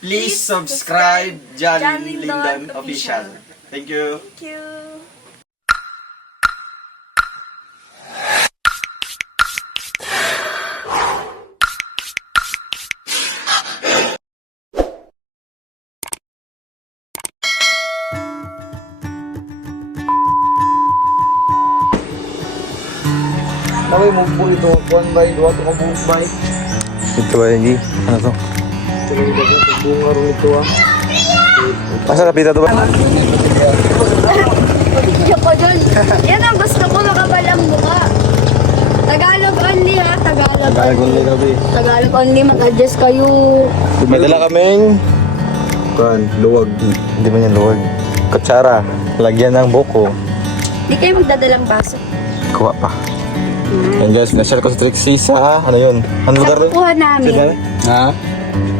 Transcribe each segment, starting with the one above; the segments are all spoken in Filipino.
Please subscribe John Lindon Official. Thank you. Thank you. Naway mo po ito, 1 by 2 ito ka buhok bay. Ito ba yung ano to? Bunga rin ito ah. Masa kapita to ba? Video ko dun. Yan ang gusto ko, makabalang mukha. Tagalog only ha, Tagalog only. Tagalog only, mag-adjust kayo. May dala kaming Luwag. hindi man yan luwag. Kutsara, lagyan ng buko. Di kayo magdadalang baso. Kuha pa. Yan guys, na-share ko sa Trixie sa ano yun? Ano Sa lugar doon? kukuha namin. Ha?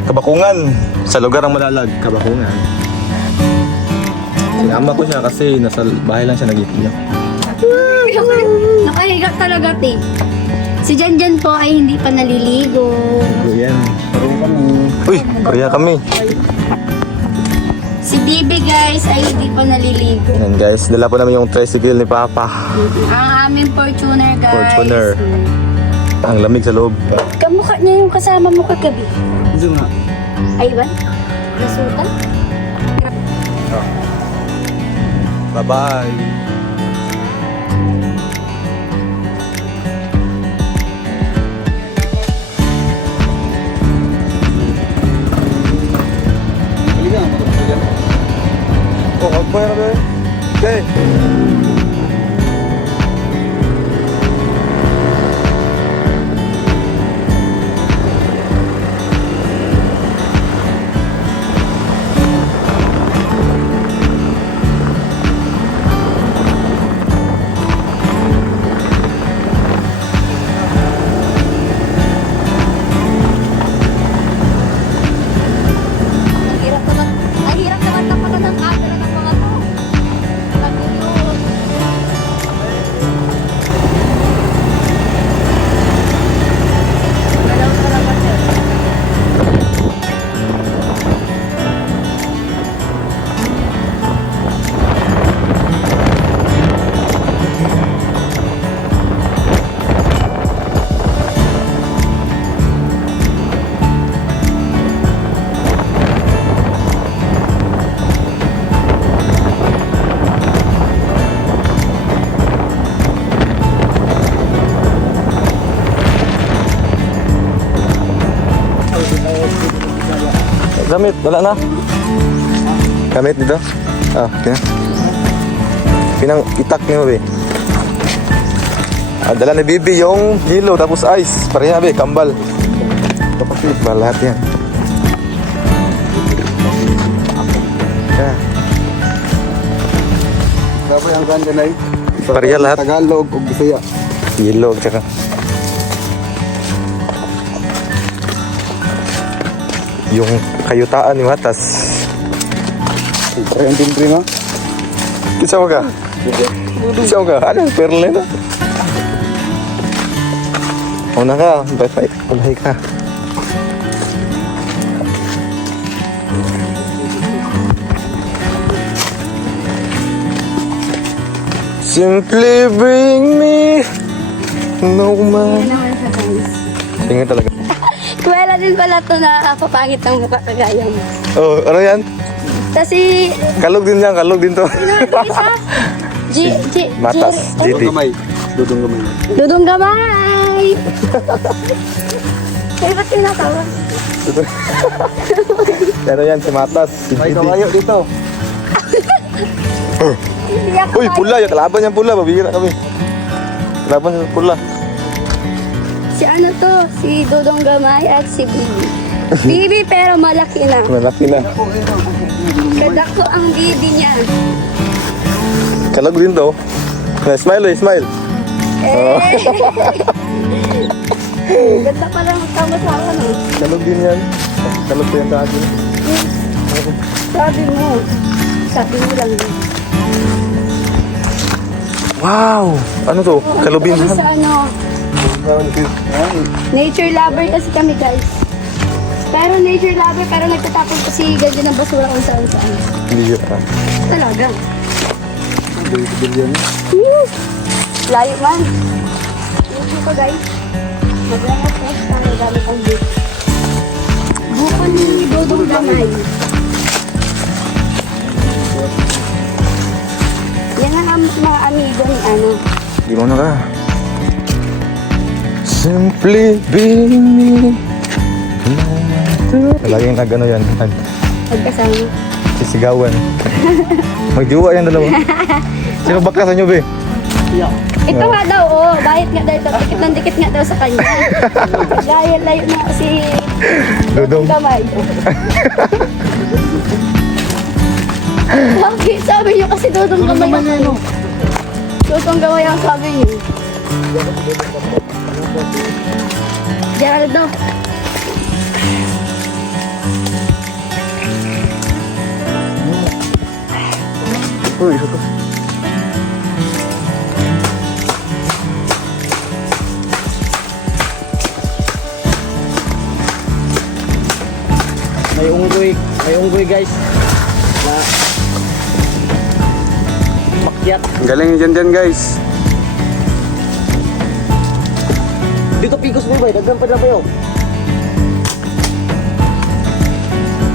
Kabakungan. Sa lugar ng Malalag, Kabakungan. Sinama ko siya kasi nasa bahay lang siya nag-iiyak. Nakahiga talaga, te. Si Janjan po ay hindi pa naliligo. Yan. Uy, kaya kami. Si Bibi guys ay hindi pa naliligo. Yan guys, dala po namin yung tricycle ni Papa. Ang aming Fortuner guys. Fortuner. Ang lamig sa loob. Kamukha niya yung kasama mo kagabi. Ito nga. Ay ba? Nasutan? Bye-bye. Oh, kagbay na ba? Okay. Hirap naman tapakan ng camera ng mga to. Sabi nyo. Galaw talaga siya. Gamit, wala na. Gamit dito. Ah, okay. Pinang itak niyo, be. Ah, dala ni Bibi yung hilo tapos ice. Pareha, be, kambal. Kapatid, ba lahat yan. Yeah. Dapat ang ganda na Pareha lahat. Tagalog o Bisaya. Hilo, tsaka. Yung kayutaan ni Matas. Ay, ang timbre mo? Kisa mo ka? Kisa mo ka? Ano? Perle na? Una ka. Bye-bye. Ulay ka. Simply bring me no man. Yan naman sa guys. Tingin talaga. Kuwela din pala to na papangit ng mukha kagaya mo. Oh, ano yan? Kasi, Kalog din yan. Kalog din to. sino yung isa? Matas. Dudong GT. gamay. Dudong gamay. Dudong gamay! Kaya ba't tinatawa? Pero yan, si Matas. Si May GT. kawayo dito. Hindi ako Uy, pula. Yung kalaban yung pula. Mabigyan kami. Kalaban yung pula. Si ano to? Si Dudong Gamay at si Bibi. Bibi pero malaki na. Malaki na. Kadako ang bibi niya. Kalog din to. Smile, smile. Eh! Ganda pala magkamasawa no? Kalog din yan. Kalog ko yan sa akin. Sabi mo. Sabi mo lang. Wow! Ano to? Kalubin. Kami sa ano, nature lover kasi kami guys. Pero nature lover, pero nagtatapon kasi ganyan ng basura kung saan saan. Hindi yun. Talaga. Bilyon. Layo man. Thank you po guys. Mag-rangas na tayo gamit ang book. Buko ni Dodong Damay. Yan ang mga amigo ni ano. Di mo na ka. Simply be me. Laging nag-ano yan. Pagkasama. Sisigawan. Magdiwa yan dalawa. Sino bakla sa inyo, be? Ito nga daw, oh. Bahit nga daw ito. Dikit ng dikit nga daw sa kanya. Layo na si Dodong. Damay. Bakit? Sabi niyo kasi Dodong Damay ako. Dodong Damay ang sabi niyo. Geraldo. Uy, isa to. May unggoy guys. Na makyat. Galing dyan guys. Dito pikos mo ba? Daghan pa na ba yun?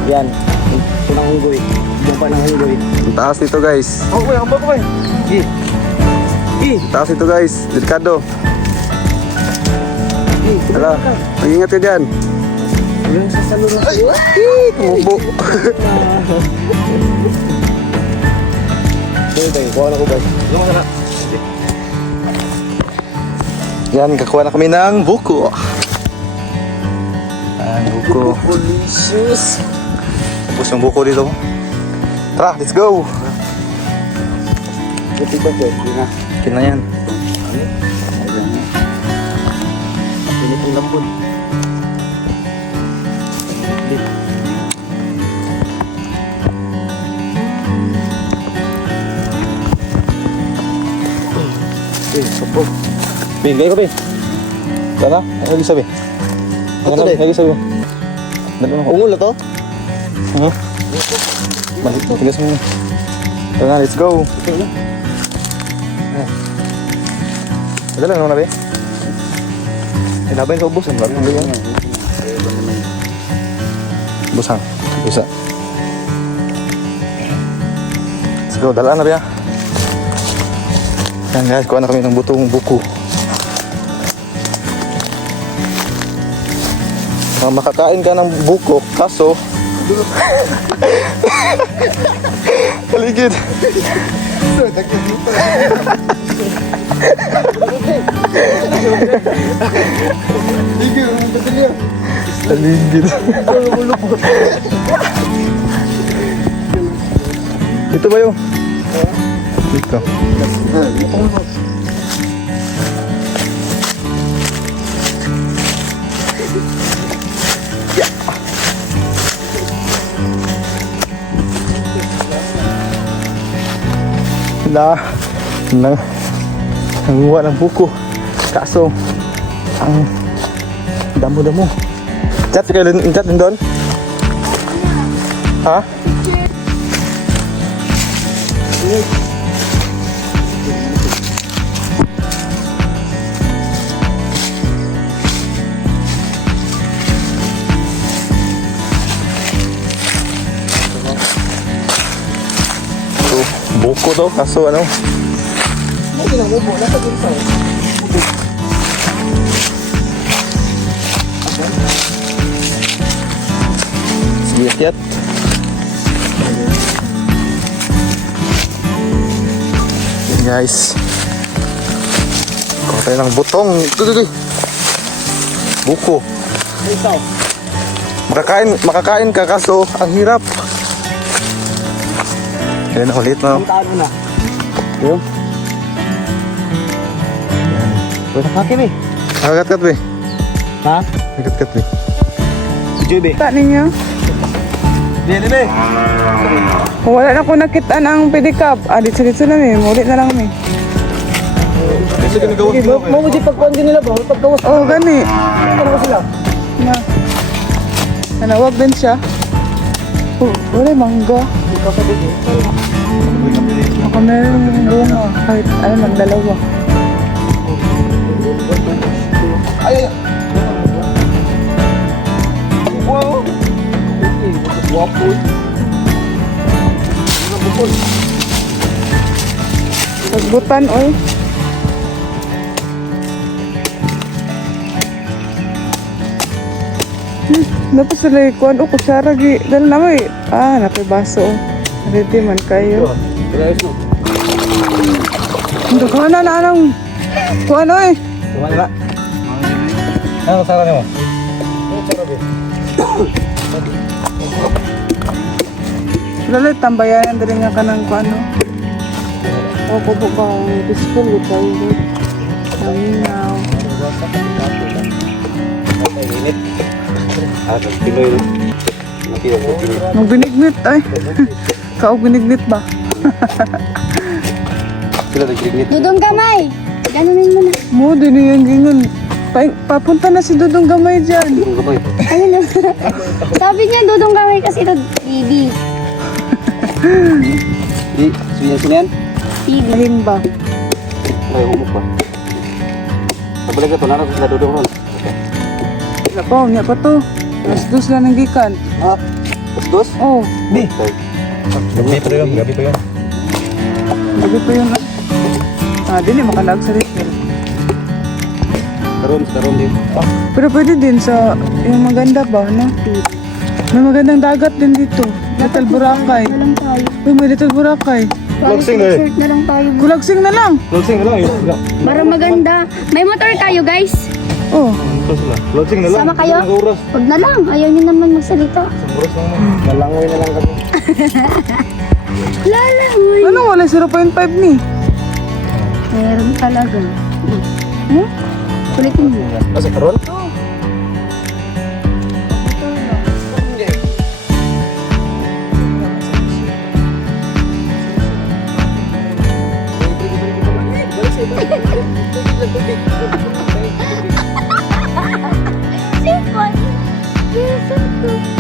Yan. Ito ng unggoy. Buong pa ng unggoy. Ang taas nito guys. Oh, wait, ang bago ba yun? Ang taas nito guys. Delikado. Hala, mag-ingat ka dyan. Yung sa salon na. Ay! Tumubo. Tayo, kuha na ko guys. Yung na. Yan, kakuha na kami ng buko. Ang buko. Delicious. Tapos yung buko dito. Tara, let's go. Ito ba ito? Yun na. Akin na yan. Ayan na. Pinit ang lambot. Sopo. Bin, gaya ko, Bin. Tara, ano lagi sabi? Ano lagi sabi mo? Dalo mo. Ungol na to? Balik, tigas mo. Tara, let's go. Dala lang naman na, Bin. Laban sa ubos. Ang laban yan. Busang. Bisa. Let's go, dala na, Bin. Yan guys, kuha na kami ng butong buko. Makakain ka ng buko, kaso kaligid. Kaligid. Ito ba yun? Ito. Nanguha ng buko. Kaso, ang damo-damo. Chat kayo din doon? Ha? Buko to, kaso ano? Sige, akyat. Yan guys. Kuha tayo ng butong. Ito. Buko. Makakain ka kaso ang hirap. Kaya na ulit na. Puntaan mo na. Yung? Wala kaki eh. Nakakat-kat be. Ha? Nakakat-kat be. Video be. Kita ninyo. Dili be. Wala na ko nakita ng pedicab. Ditso lang eh. Mulit na lang eh. Kasi ginagawa ko. Mo di pagkuan din nila ba? Pagkawas. Oh, gani. Ano ba sila? Na. Nanawag din siya. Oh, wala mangga. Baka meron bunga. Kahit ano lang, dalawa. Ay, ay. Wow. Wapo. Pagbutan, oy. Napos sila ikuan o kutsara gi. Dahil na mo eh. Ah, nakibaso. Ready man kayo. Hindi ko na anong kuan oy. Wala. Ano sa kanimo? Lalit tambayan diri nga kanang kuan no. O ko po ba ang display ko tayo. Now. Ah, Pinoy no? Nakita ko Pinoy. Magbinignit ay. Kaog binignit ba? Sila nag-ignit. Dudong kamay. Ganunin mo na. Mo din yung gingon. Papunta na si Dudong Gamay dyan. Ang kamay. Ayun na. Sabi niya, dudong kamay kasi ito, TV. Di, sinihan? TV. Alin ba? Ay, humok ba? Nabalik ka to, nanak sila dudong ron. Wala pa, niya pa to. Alas 2 na nang gikan. Ah, dos? Oh, Di. Gabi pa yun, gabi pa yun. gabi pa yun. Ah, dili makalag sa refill. Karon din. Pero pwede din sa yung maganda ba, no? May magandang dagat din dito. Little Boracay. Na lang tayo. Uy, may Little Boracay. Logsing na eh. Shirt na lang tayo. Kulagsing na lang. Closing na lang yun. Para maganda. May motor tayo, guys. Oh, Closing na lang. Sama kayo? Isang oras. Huwag na lang. Ayaw niyo naman magsalita. Isang oras lang naman. Nalangoy na lang kami. Lala, uy. ano wala 0.5 ni? Meron talaga. Hmm? Kulitin mo. Kasi karon? Sipon. Yes, ito.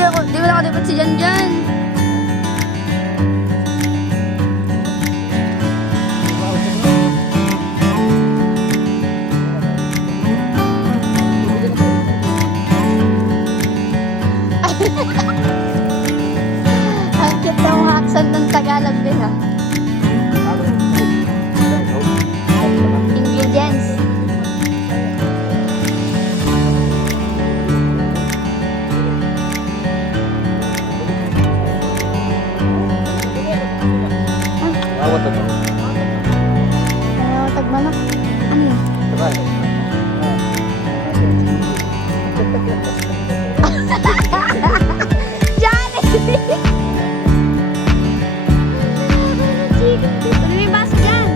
di wala ka dapat si Jan Jan. Ang cute ng mga accent ng Tagalog din ha. Ingredients. Awat ako. Tagmanak. Ano yun? Johnny! Lumibas dyan!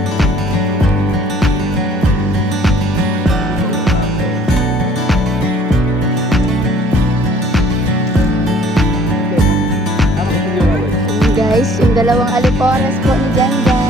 Guys, yung dalawang alipores po ni Jan Jan.